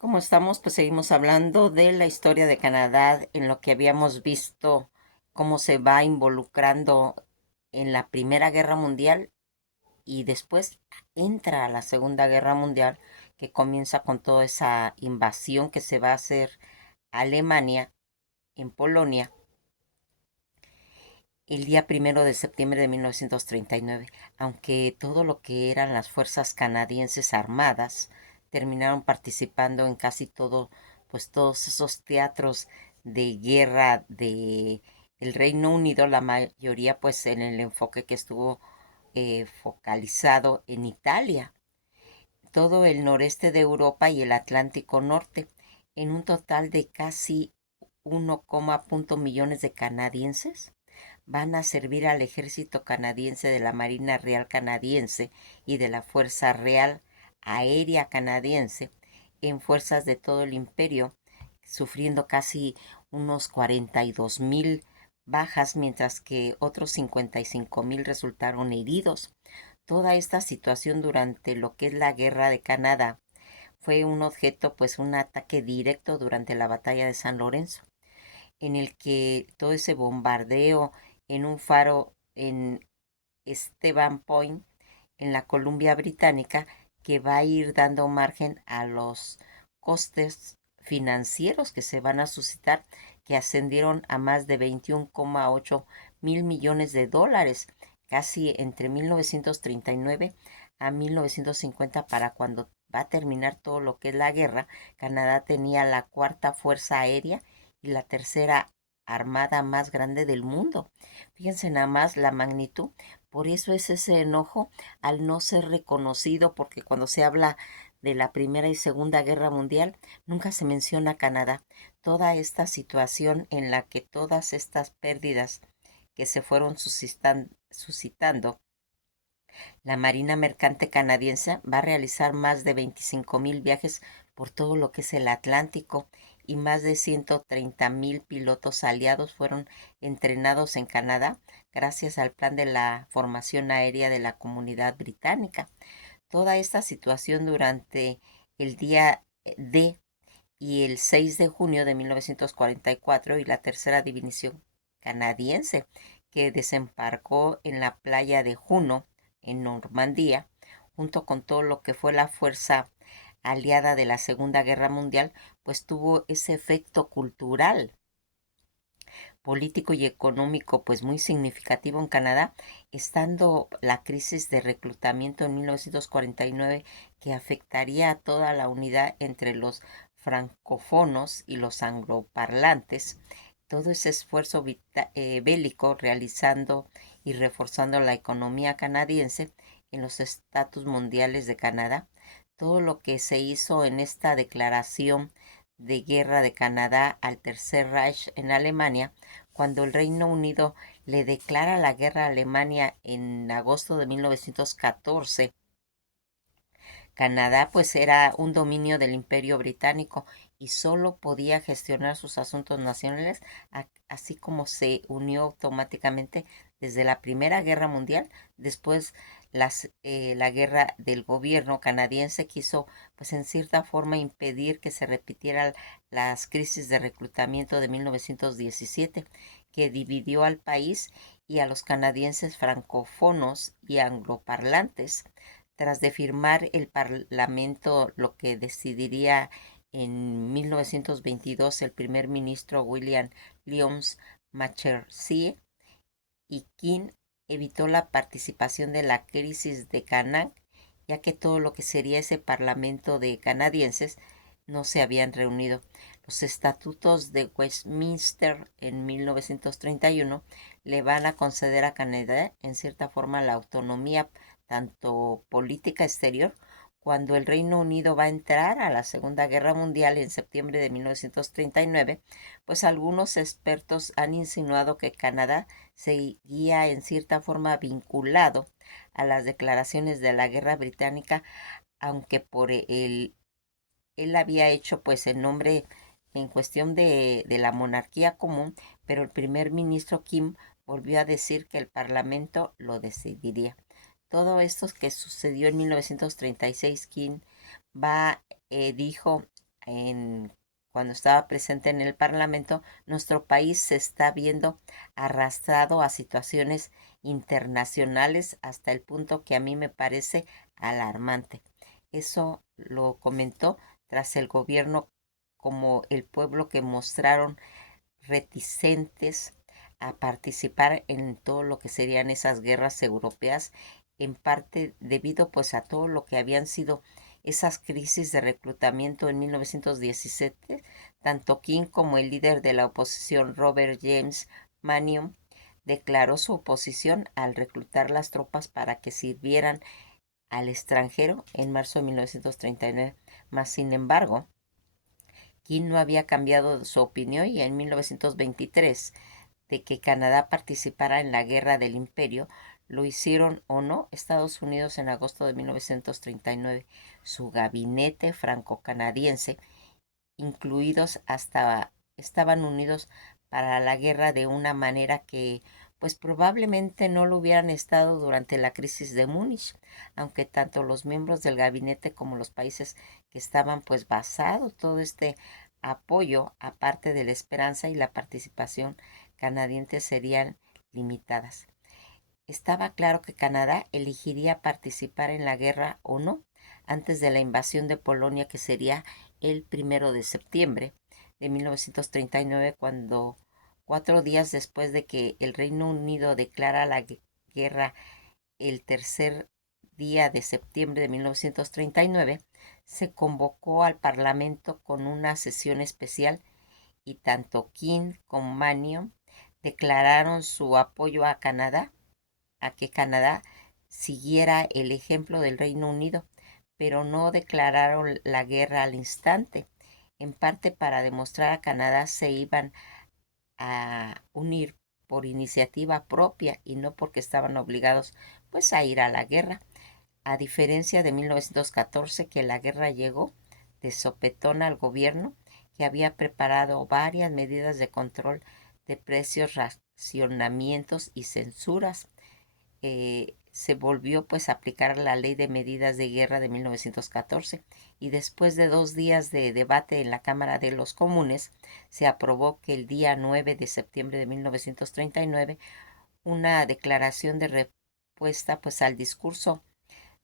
Como estamos, pues seguimos hablando de la historia de Canadá, en lo que habíamos visto cómo se va involucrando en la Primera Guerra Mundial y después entra a la Segunda Guerra Mundial, que comienza con toda esa invasión que se va a hacer a Alemania en Polonia el día 1 de septiembre de 1939, aunque todo lo que eran las fuerzas canadienses armadas terminaron participando en casi todo, pues todos esos teatros de guerra de el Reino Unido, la mayoría pues en el enfoque que estuvo focalizado en Italia, todo el noreste de Europa y el Atlántico Norte, en un total de casi 1, millones de canadienses van a servir al ejército canadiense, de la Marina Real Canadiense y de la Fuerza Real Aérea Canadiense en fuerzas de todo el imperio, sufriendo casi unos 42,000 bajas, mientras que otros 55,000 resultaron heridos. Toda esta situación durante lo que es la Guerra de Canadá fue un objeto, pues un ataque directo durante la Batalla de San Lorenzo, en el que todo ese bombardeo en un faro en Esteban Point, en la Columbia Británica, que va a ir dando margen a los costes financieros que se van a suscitar, que ascendieron a más de 21,8 mil millones de dólares, casi entre 1939 a 1950, para cuando va a terminar todo lo que es la guerra. Canadá tenía la cuarta fuerza aérea y la tercera armada más grande del mundo. Fíjense nada más la magnitud. Por eso es ese enojo al no ser reconocido, porque cuando se habla de la Primera y Segunda Guerra Mundial, nunca se menciona Canadá. Toda esta situación en la que todas estas pérdidas que se fueron suscitando, la Marina Mercante Canadiense va a realizar más de 25,000 viajes por todo lo que es el Atlántico, y más de 130,000 pilotos aliados fueron entrenados en Canadá gracias al plan de la formación aérea de la Comunidad Británica. Toda esta situación durante el día D y el 6 de junio de 1944, y la tercera división canadiense, que desembarcó en la playa de Juno, en Normandía, junto con todo lo que fue la fuerza aliada de la Segunda Guerra Mundial, pues tuvo ese efecto cultural, político y económico pues muy significativo en Canadá, estando la crisis de reclutamiento en 1949, que afectaría a toda la unidad entre los francófonos y los angloparlantes. Todo ese esfuerzo bélico, realizando y reforzando la economía canadiense en los estatus mundiales de Canadá. Todo lo que se hizo en esta declaración de guerra de Canadá al Tercer Reich en Alemania, cuando el Reino Unido le declara la guerra a Alemania en agosto de 1914. Canadá pues era un dominio del Imperio Británico y solo podía gestionar sus asuntos nacionales, así como se unió automáticamente desde la Primera Guerra Mundial. Después la guerra del gobierno canadiense quiso pues en cierta forma impedir que se repitieran las crisis de reclutamiento de 1917, que dividió al país y a los canadienses francófonos y angloparlantes. Tras de firmar el Parlamento lo que decidiría en 1922 el primer ministro William Lyon Macarthur, y King evitó la participación de la crisis de Canaán, ya que todo lo que sería ese parlamento de canadienses no se habían reunido. Los estatutos de Westminster en 1931 le van a conceder a Canadá en cierta forma la autonomía, tanto política exterior, cuando el Reino Unido va a entrar a la Segunda Guerra Mundial en septiembre de 1939. Pues algunos expertos han insinuado que Canadá seguía en cierta forma vinculado a las declaraciones de la guerra británica, aunque él había hecho pues el nombre en cuestión de la monarquía común, pero el primer ministro Kim volvió a decir que el parlamento lo decidiría. Todo esto que sucedió en 1936, Kim dijo cuando estaba presente en el Parlamento, nuestro país se está viendo arrastrado a situaciones internacionales hasta el punto que a mí me parece alarmante. Eso lo comentó tras el gobierno como el pueblo que mostraron reticentes a participar en todo lo que serían esas guerras europeas, en parte debido pues a todo lo que habían sido esas crisis de reclutamiento en 1917. Tanto King como el líder de la oposición Robert James Manion declaró su oposición al reclutar las tropas para que sirvieran al extranjero en marzo de 1939. Mas, sin embargo, King no había cambiado su opinión y en 1923 de que Canadá participara en la Guerra del Imperio, lo hicieron o no Estados Unidos en agosto de 1939. Su gabinete franco-canadiense, incluidos hasta, estaban unidos para la guerra de una manera que pues probablemente no lo hubieran estado durante la crisis de Múnich, aunque tanto los miembros del gabinete como los países que estaban pues basado todo este apoyo, aparte de la esperanza y la participación canadiense, serían limitadas. Estaba claro que Canadá elegiría participar en la guerra o no antes de la invasión de Polonia, que sería el 1 de septiembre de 1939, cuando 4 días después de que el Reino Unido declara la guerra el tercer día de septiembre de 1939, se convocó al Parlamento con una sesión especial y tanto King como Manion declararon su apoyo a que Canadá siguiera el ejemplo del Reino Unido, pero no declararon la guerra al instante, en parte para demostrar a Canadá se iban a unir por iniciativa propia y no porque estaban obligados pues a ir a la guerra, a diferencia de 1914, que la guerra llegó de sopetón al gobierno, que había preparado varias medidas de control de precios, racionamientos y censuras. Se volvió pues a aplicar la Ley de Medidas de Guerra de 1914 y después de 2 días de debate en la Cámara de los Comunes, se aprobó que el día 9 de septiembre de 1939 una declaración de respuesta pues al discurso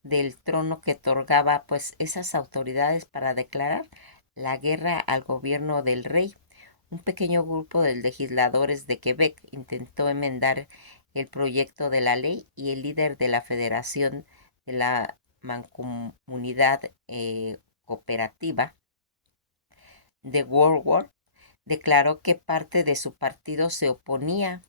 del trono que otorgaba pues esas autoridades para declarar la guerra al gobierno del rey. Un pequeño grupo de legisladores de Quebec intentó enmendar el proyecto de la ley y el líder de la Federación de la Mancomunidad Cooperativa de World declaró que parte de su partido se oponía.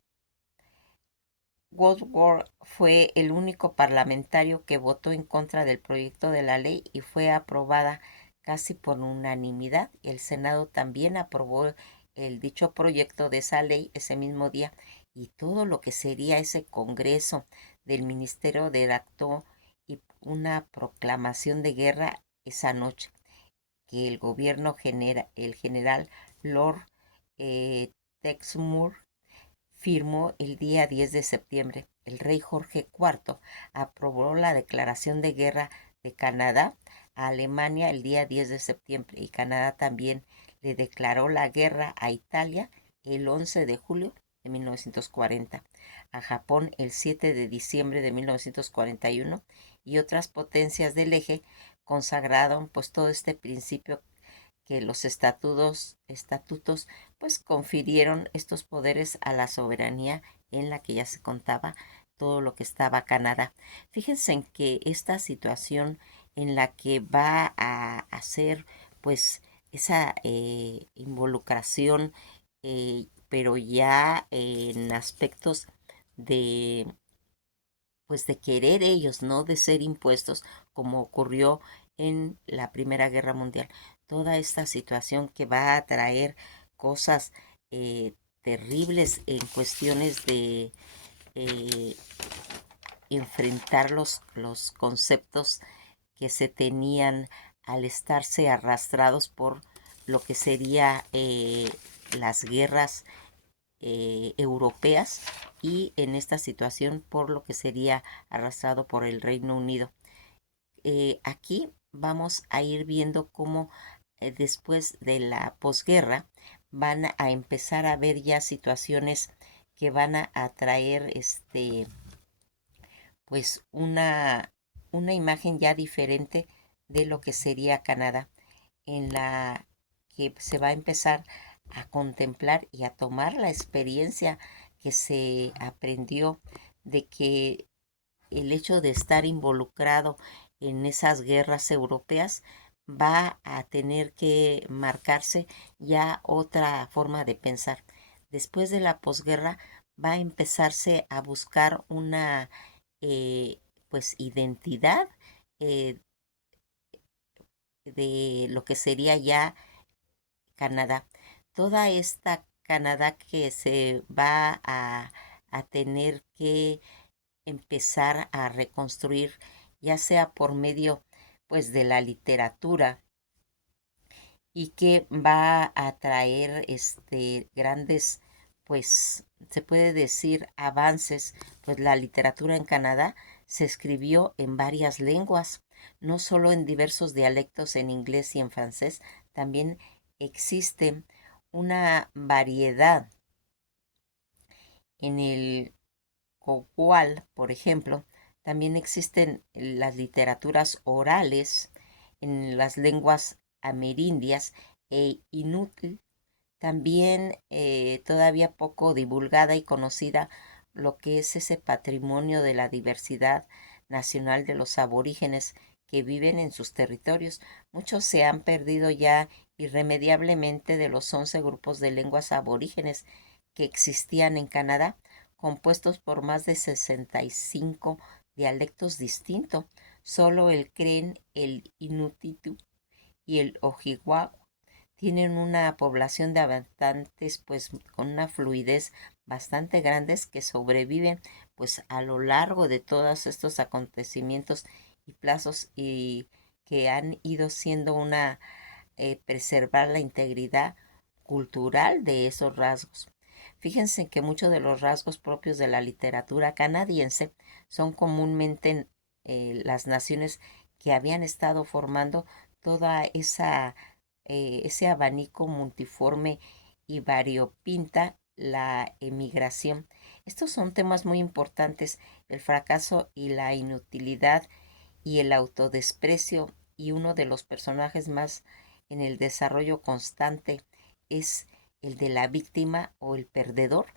Woodward fue el único parlamentario que votó en contra del proyecto de la ley y fue aprobada casi por unanimidad. El Senado también aprobó el dicho proyecto de esa ley ese mismo día y todo lo que sería ese Congreso del Ministerio redactó y una proclamación de guerra esa noche que el gobierno el general Lord Texmoor firmó el día 10 de septiembre. El rey Jorge IV aprobó la declaración de guerra de Canadá a Alemania el día 10 de septiembre y Canadá también le declaró la guerra a Italia el 11 de julio de 1940, a Japón el 7 de diciembre de 1941 y otras potencias del eje consagraron pues todo este principio que los estatutos pues confirieron estos poderes a la soberanía en la que ya se contaba todo lo que estaba Canadá. Fíjense en que esta situación en la que va a hacer pues esa involucración, pero ya en aspectos de pues de querer ellos, no de ser impuestos, como ocurrió en la Primera Guerra Mundial. Toda esta situación que va a traer cosas terribles en cuestiones de eh, enfrentar los conceptos que se tenían al estarse arrastrados por lo que sería las guerras europeas y en esta situación por lo que sería arrastrado por el Reino Unido. Aquí vamos a ir viendo cómo después de la posguerra, van a empezar a ver ya situaciones que van a atraer pues una imagen ya diferente de lo que sería Canadá, en la que se va a empezar a contemplar y a tomar la experiencia que se aprendió de que el hecho de estar involucrado en esas guerras europeas va a tener que marcarse ya otra forma de pensar. Después de la posguerra va a empezarse a buscar una eh, pues identidad eh, de lo que sería ya Canadá. Toda esta Canadá que se va a tener que empezar a reconstruir, ya sea por medio pues de la literatura, y que va a traer grandes, pues se puede decir, avances. Pues la literatura en Canadá se escribió en varias lenguas, no solo en diversos dialectos en inglés y en francés, también existe una variedad en el cual, por ejemplo, también existen las literaturas orales en las lenguas amerindias e inútil, también todavía poco divulgada y conocida lo que es ese patrimonio de la diversidad nacional de los aborígenes que viven en sus territorios. Muchos se han perdido ya irremediablemente de los 11 grupos de lenguas aborígenes que existían en Canadá, compuestos por más de 65 dialectos distintos. Solo el Cree, el Inuktitut y el Ojibwa tienen una población de habitantes pues con una fluidez bastante grandes que sobreviven pues a lo largo de todos estos acontecimientos y plazos, y que han ido siendo una preservar la integridad cultural de esos rasgos. Fíjense que muchos de los rasgos propios de la literatura canadiense son comúnmente las naciones que habían estado formando toda ese abanico multiforme y variopinta, la emigración. Estos son temas muy importantes: el fracaso y la inutilidad y el autodesprecio, y uno de los personajes más en el desarrollo constante es el de la víctima o el perdedor.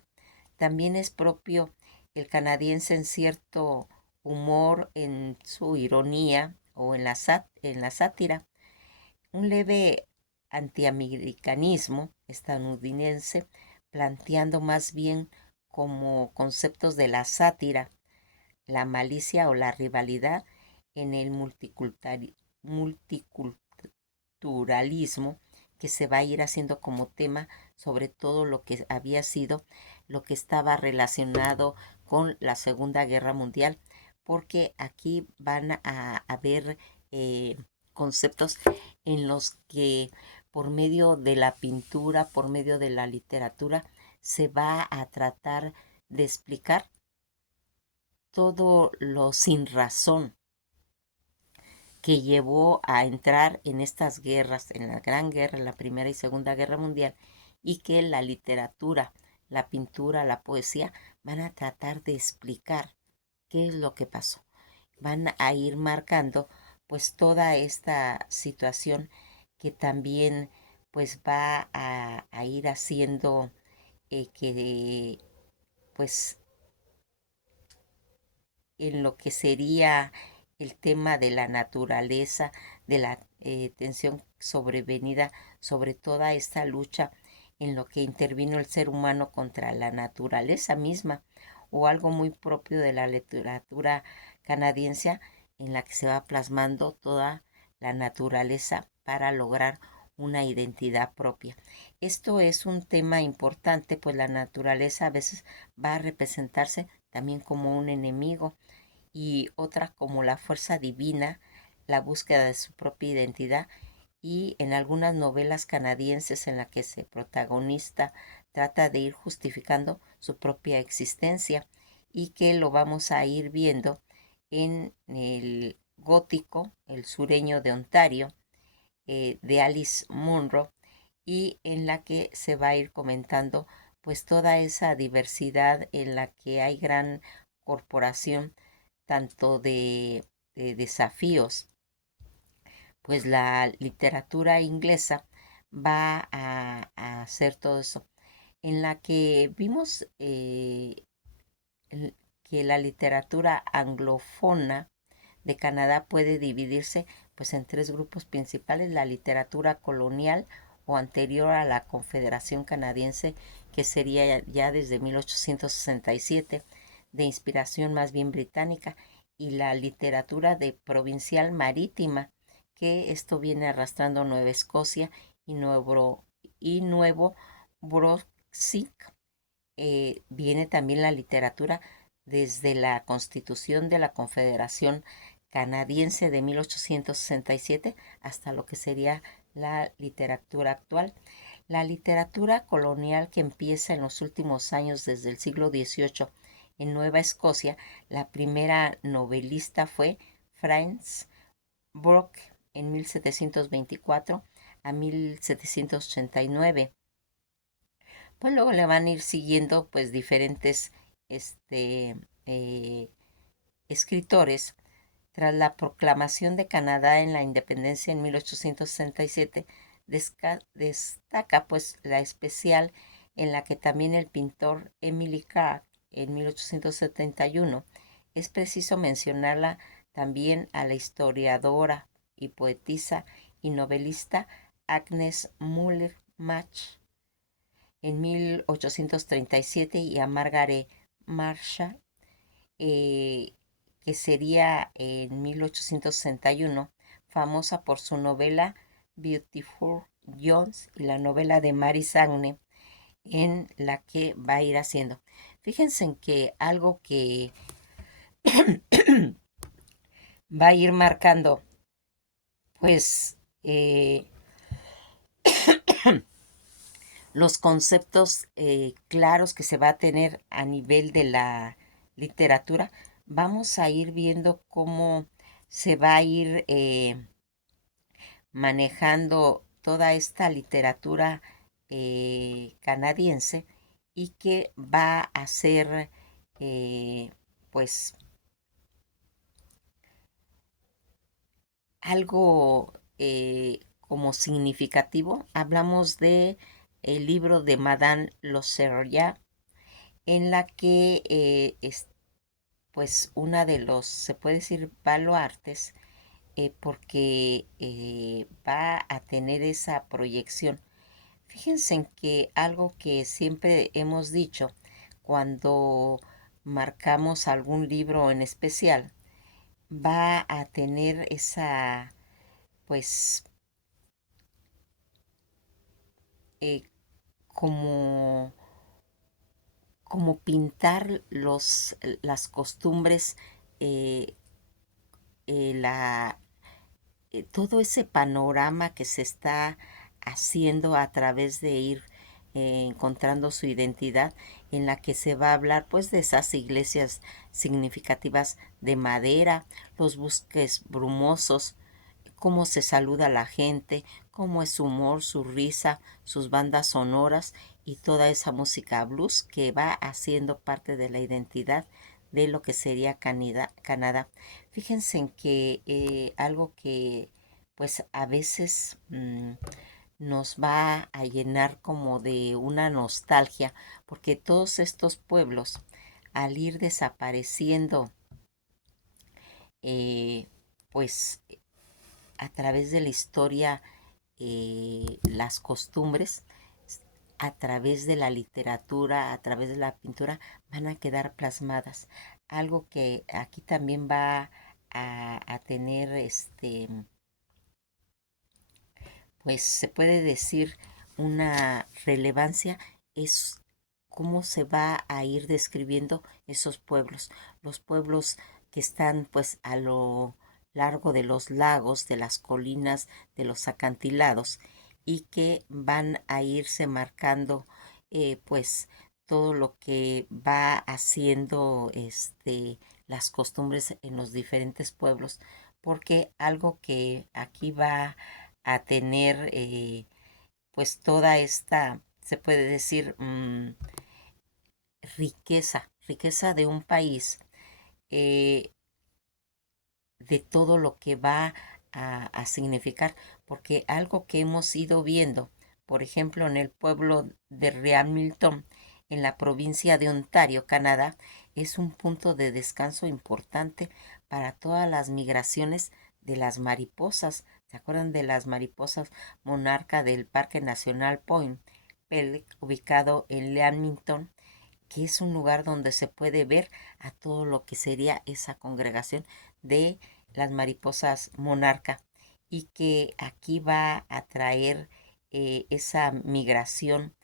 También es propio el canadiense en cierto humor, en su ironía o en la sátira, un leve antiamericanismo estadounidense, planteando más bien como conceptos de la sátira, la malicia o la rivalidad en el multiculturalismo, que se va a ir haciendo como tema sobre todo lo que había sido, lo que estaba relacionado con la Segunda Guerra Mundial, porque aquí van a haber conceptos en los que por medio de la pintura, por medio de la literatura, se va a tratar de explicar todo lo sin razón que llevó a entrar en estas guerras, en la Gran Guerra, la Primera y Segunda Guerra Mundial, y que la literatura, la pintura, la poesía van a tratar de explicar qué es lo que pasó. Van a ir marcando pues toda esta situación que también pues va a ir haciendo que pues en lo que sería el tema de la naturaleza, de la tensión sobrevenida sobre toda esta lucha en lo que intervino el ser humano contra la naturaleza misma, o algo muy propio de la literatura canadiense, en la que se va plasmando toda la naturaleza para lograr una identidad propia. Esto es un tema importante, pues la naturaleza a veces va a representarse también como un enemigo, y otras como la fuerza divina, la búsqueda de su propia identidad, y en algunas novelas canadienses en las que ese protagonista trata de ir justificando su propia existencia, y que lo vamos a ir viendo en el gótico, el sureño de Ontario, de Alice Munro, y en la que se va a ir comentando pues toda esa diversidad en la que hay gran corporación tanto de desafíos. Pues la literatura inglesa va a hacer todo eso, en la que vimos que la literatura anglofona de Canadá puede dividirse pues en tres grupos principales: la literatura colonial o anterior a la Confederación Canadiense, que sería ya desde 1867, de inspiración más bien británica, y la literatura de provincial marítima, que esto viene arrastrando Nueva Escocia y Nuevo Brunswick. Viene también la literatura desde la Constitución de la Confederación Canadiense de 1867 hasta lo que sería la literatura actual. La literatura colonial, que empieza en los últimos años desde el siglo XVIII en Nueva Escocia. La primera novelista fue Frances Brooke en 1724 a 1789. Pues luego le van a ir siguiendo pues diferentes este, eh, escritores. Tras la proclamación de Canadá en la independencia en 1867, destaca pues la especial, en la que también el pintor Emily Carr en 1871. Es preciso mencionarla también a la historiadora y poetisa y novelista Agnes Muller Match en 1837, y a Margaret Marshall, eh, que sería en 1861, famosa por su novela Beautiful Jones y la novela de Mary Sagne, en la que va a ir haciendo. Fíjense en que algo que va a ir marcando, pues, los conceptos claros que se va a tener a nivel de la literatura. Vamos a ir viendo cómo se va a ir manejando toda esta literatura canadiense, y que va a ser pues algo como significativo. Hablamos de el libro de Madame Loseria, en la que es pues una de los, se puede decir, baluartes, porque va a tener esa proyección. Fíjense en que algo que siempre hemos dicho cuando marcamos algún libro en especial, va a tener esa, pues, eh, como, como pintar las costumbres, eh, la, todo ese panorama que se está haciendo a través de ir encontrando su identidad, en la que se va a hablar pues de esas iglesias significativas de madera, los bosques brumosos, cómo se saluda a la gente, cómo es su humor, su risa, sus bandas sonoras y toda esa música blues que va haciendo parte de la identidad de lo que sería Canadá. Fíjense en que algo que pues a veces nos va a llenar como de una nostalgia, porque todos estos pueblos, al ir desapareciendo, eh, pues a través de la historia, las costumbres, a través de la literatura, a través de la pintura, van a quedar plasmadas. Algo que aquí también va a tener, pues se puede decir, una relevancia, es cómo se va a ir describiendo esos pueblos, los pueblos que están pues a lo largo de los lagos, de las colinas, de los acantilados, y que van a irse marcando pues todo lo que va haciendo las costumbres en los diferentes pueblos, porque algo que aquí va a tener pues toda esta, se puede decir, riqueza de un país, eh, de todo lo que va a significar, porque algo que hemos ido viendo, por ejemplo, en el pueblo de Hamilton, en la provincia de Ontario, Canadá, es un punto de descanso importante para todas las migraciones de las mariposas. ¿Se acuerdan de las mariposas monarca del Parque Nacional Point Pelee, ubicado en Leamington, que es un lugar donde se puede ver a todo lo que sería esa congregación de las mariposas monarca, y que aquí va a traer esa migración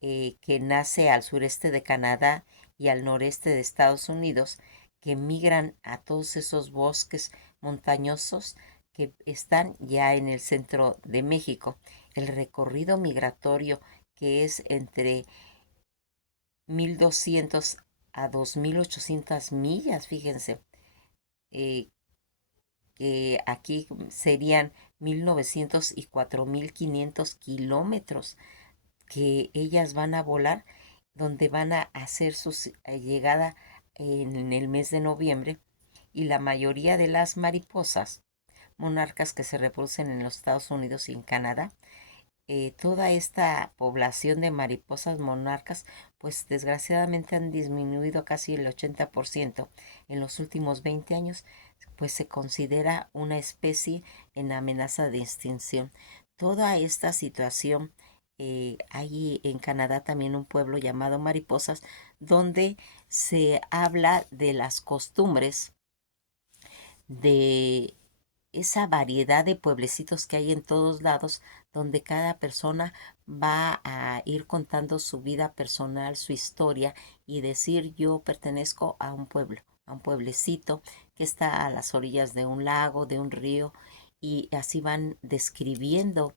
que nace al sureste de Canadá y al noreste de Estados Unidos, que migran a todos esos bosques montañosos que están ya en el centro de México. El recorrido migratorio, que es entre 1,200 a 2,800 millas, fíjense, eh, que aquí serían 1,900 y 4,500 kilómetros que ellas van a volar, donde van a hacer su llegada en el mes de noviembre. Y la mayoría de las mariposas monarcas que se reproducen en los Estados Unidos y en Canadá, toda esta población de mariposas monarcas, pues desgraciadamente han disminuido casi el 80% en los últimos 20 años, pues se considera una especie en amenaza de extinción. Toda esta situación, hay en Canadá también un pueblo llamado Mariposas, donde se habla de las costumbres de esa variedad de pueblecitos que hay en todos lados, donde cada persona va a ir contando su vida personal, su historia, y decir: yo pertenezco a un pueblo, a un pueblecito que está a las orillas de un lago, de un río, y así van describiendo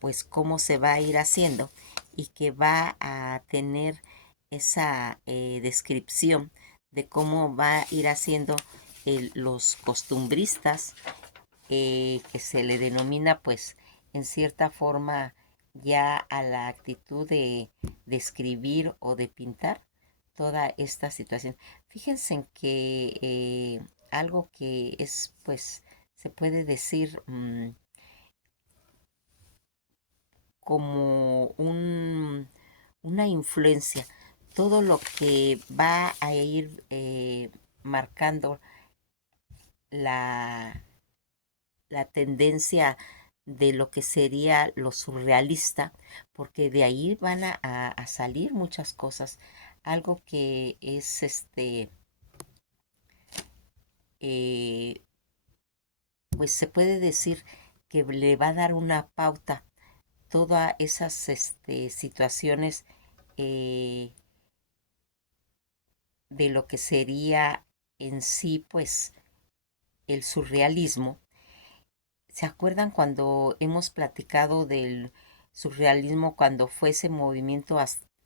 pues cómo se va a ir haciendo, y que va a tener esa descripción de cómo va a ir haciendo los costumbristas, que se le denomina pues en cierta forma ya a la actitud de escribir o de pintar toda esta situación. Fíjense en que algo que es pues se puede decir como una influencia, todo lo que va a ir marcando la, la tendencia de lo que sería lo surrealista, porque de ahí van a salir muchas cosas. Algo que es eh, pues se puede decir que le va a dar una pauta todas esas situaciones eh, de lo que sería en sí pues el surrealismo. ¿Se acuerdan cuando hemos platicado del surrealismo, cuando fue ese movimiento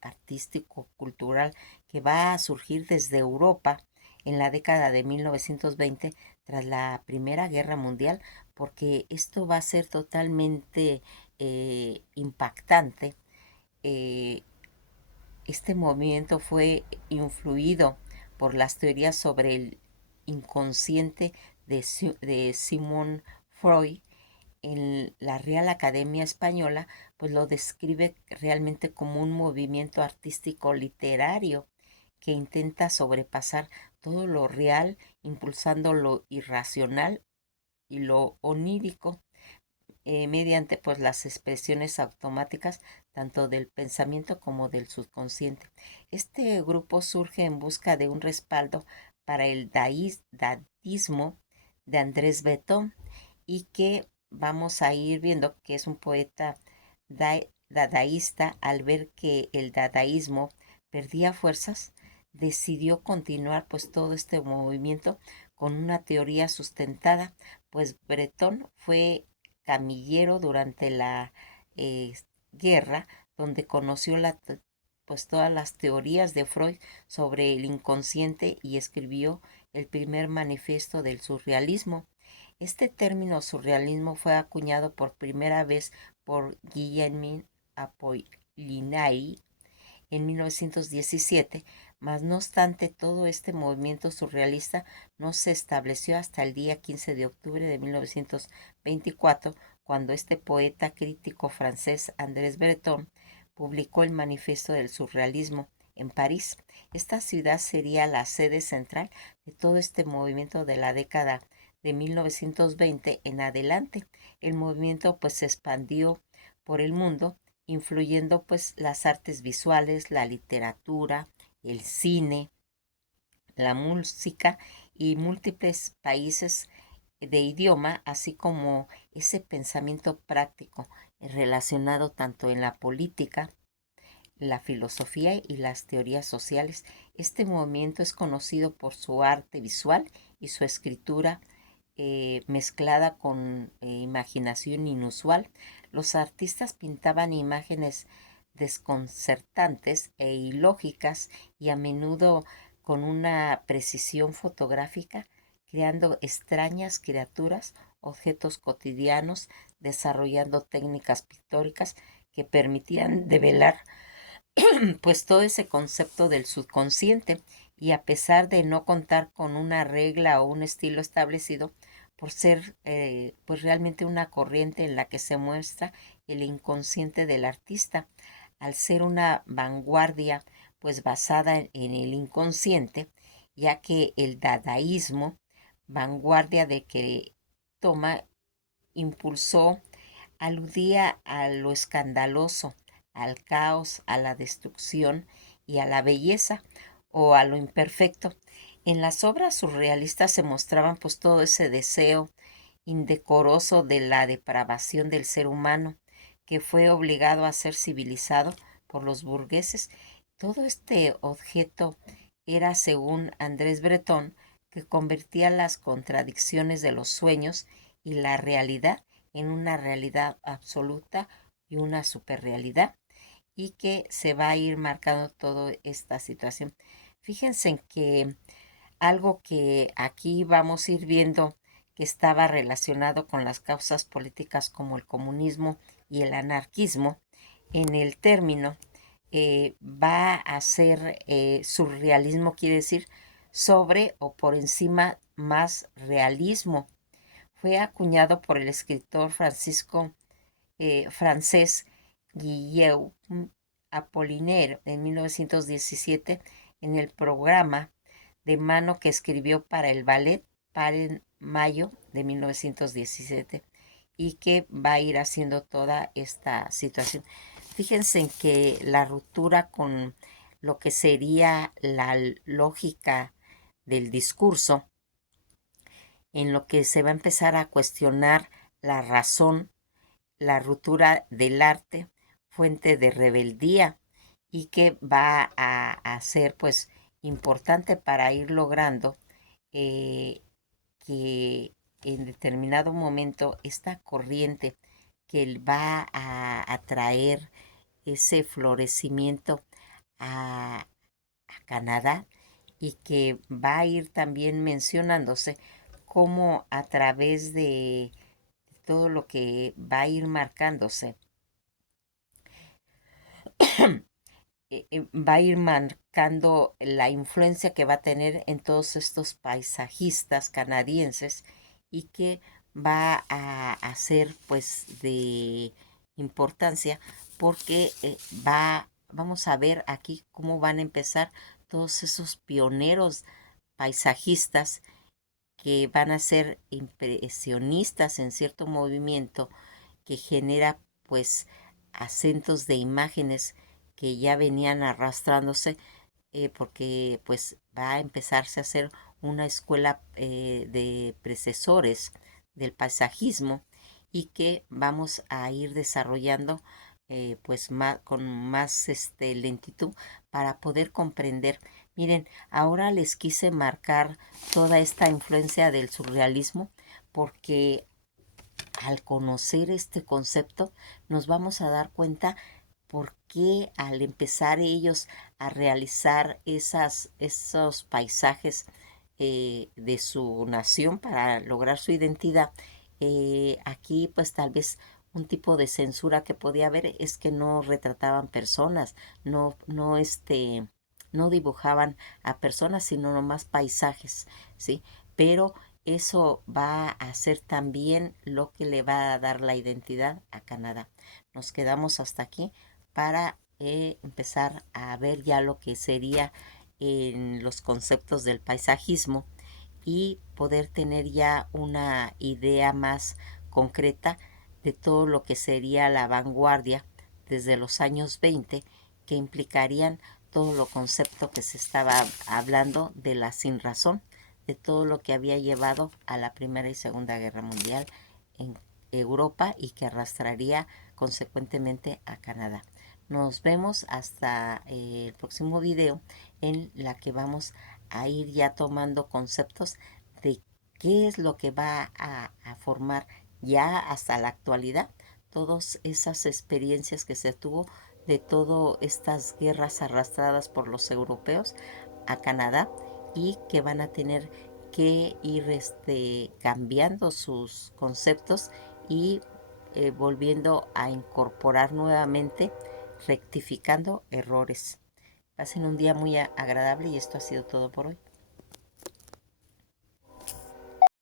artístico, cultural, que va a surgir desde Europa en la década de 1920 tras la Primera Guerra Mundial? Porque esto va a ser totalmente impactante. Eh, este movimiento fue influido por las teorías sobre el inconsciente de Sigmund Freud. En la Real Academia Española pues lo describe realmente como un movimiento artístico literario que intenta sobrepasar todo lo real, impulsando lo irracional y lo onírico, mediante pues las expresiones automáticas tanto del pensamiento como del subconsciente. Este grupo surge en busca de un respaldo para el dadaísmo de Andrés Breton, y que vamos a ir viendo que es un poeta dadaísta. Al ver que el dadaísmo perdía fuerzas, decidió continuar pues todo este movimiento con una teoría sustentada, pues Breton fue camillero durante la eh, guerra, donde conoció pues todas las teorías de Freud sobre el inconsciente, y escribió el primer manifiesto del surrealismo. Este término surrealismo fue acuñado por primera vez por Guillaume Apollinaire en 1917, mas no obstante todo este movimiento surrealista no se estableció hasta el día 15 de octubre de 1924, cuando este poeta crítico francés Andrés Breton publicó el Manifiesto del Surrealismo en París. Esta ciudad sería la sede central de todo este movimiento de la década de 1920 en adelante. El movimiento pues se expandió por el mundo, influyendo pues las artes visuales, la literatura, el cine, la música y múltiples países de idioma, así como ese pensamiento práctico relacionado tanto en la política, la filosofía y las teorías sociales. Este movimiento es conocido por su arte visual y su escritura mezclada con imaginación inusual. Los artistas pintaban imágenes desconcertantes e ilógicas y a menudo con una precisión fotográfica, creando extrañas criaturas, objetos cotidianos, desarrollando técnicas pictóricas que permitían develar pues todo ese concepto del subconsciente, y a pesar de no contar con una regla o un estilo establecido, por ser pues realmente una corriente en la que se muestra el inconsciente del artista, al ser una vanguardia pues basada en el inconsciente, ya que el dadaísmo, vanguardia de que toma, impulsó, aludía a lo escandaloso, al caos, a la destrucción y a la belleza o a lo imperfecto. En las obras surrealistas se mostraban pues todo ese deseo indecoroso de la depravación del ser humano, que fue obligado a ser civilizado por los burgueses. Todo este objeto era, según Andrés Breton, que convertía las contradicciones de los sueños y la realidad en una realidad absoluta y una superrealidad, y que se va a ir marcando toda esta situación. Fíjense en que algo que aquí vamos a ir viendo que estaba relacionado con las causas políticas como el comunismo y el anarquismo, en el término va a ser surrealismo, quiere decir sobre o por encima más realismo. Fue acuñado por el escritor francés Guillaume Apollinaire en 1917 en el programa de mano que escribió para el ballet en mayo de 1917, y que va a ir haciendo toda esta situación. Fíjense en que la ruptura con lo que sería la lógica del discurso, en lo que se va a empezar a cuestionar la razón, la ruptura del arte, fuente de rebeldía, y que va a ser pues importante para ir logrando eh, que en determinado momento esta corriente que va a atraer ese florecimiento a Canadá, y que va a ir también mencionándose como a través de todo lo que va a ir marcándose, va a ir marcando la influencia que va a tener en todos estos paisajistas canadienses, y que va a ser pues de importancia porque vamos a ver aquí cómo van a empezar todos esos pioneros paisajistas que van a ser impresionistas en cierto movimiento que genera pues acentos de imágenes que ya venían arrastrándose, porque pues va a empezarse a hacer una escuela de precesores del paisajismo, y que vamos a ir desarrollando pues más, con más lentitud para poder comprender. Miren, ahora les quise marcar toda esta influencia del surrealismo porque al conocer este concepto nos vamos a dar cuenta por qué al empezar ellos a realizar esos paisajes de su nación para lograr su identidad. Aquí pues tal vez un tipo de censura que podía haber es que no retrataban personas, no dibujaban a personas, sino nomás paisajes, ¿sí? Pero eso va a ser también lo que le va a dar la identidad a Canadá. Nos quedamos hasta aquí para empezar a ver ya lo que sería en los conceptos del paisajismo y poder tener ya una idea más concreta de todo lo que sería la vanguardia desde los años 20, que implicarían todo lo concepto que se estaba hablando de la sinrazón, de todo lo que había llevado a la Primera y Segunda Guerra Mundial en Europa y que arrastraría consecuentemente a Canadá. Nos vemos hasta el próximo video en la que vamos a ir ya tomando conceptos de qué es lo que va a formar ya hasta la actualidad todas esas experiencias que se tuvo de todas estas guerras arrastradas por los europeos a Canadá y que van a tener que ir cambiando sus conceptos y volviendo a incorporar nuevamente, rectificando errores. Pasen un día muy agradable y esto ha sido todo por hoy.